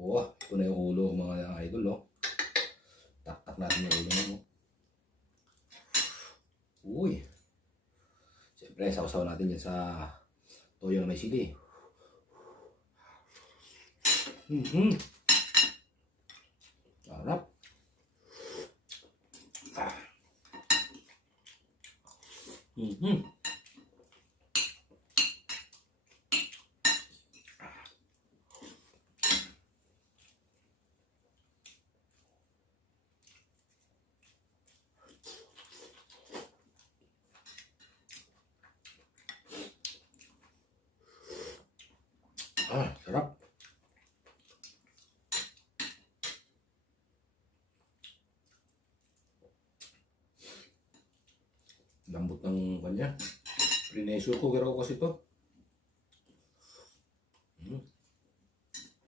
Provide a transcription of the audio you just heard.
Oh, ito na yung ulo mga idol, no? Tak-tak natin yung ulo mo. Uy. Siyempre, sausaw natin yan sa toyo na may sili. Sarap. Sarap. Lambot ng kanya. Prinesyo ko, pero kasi to.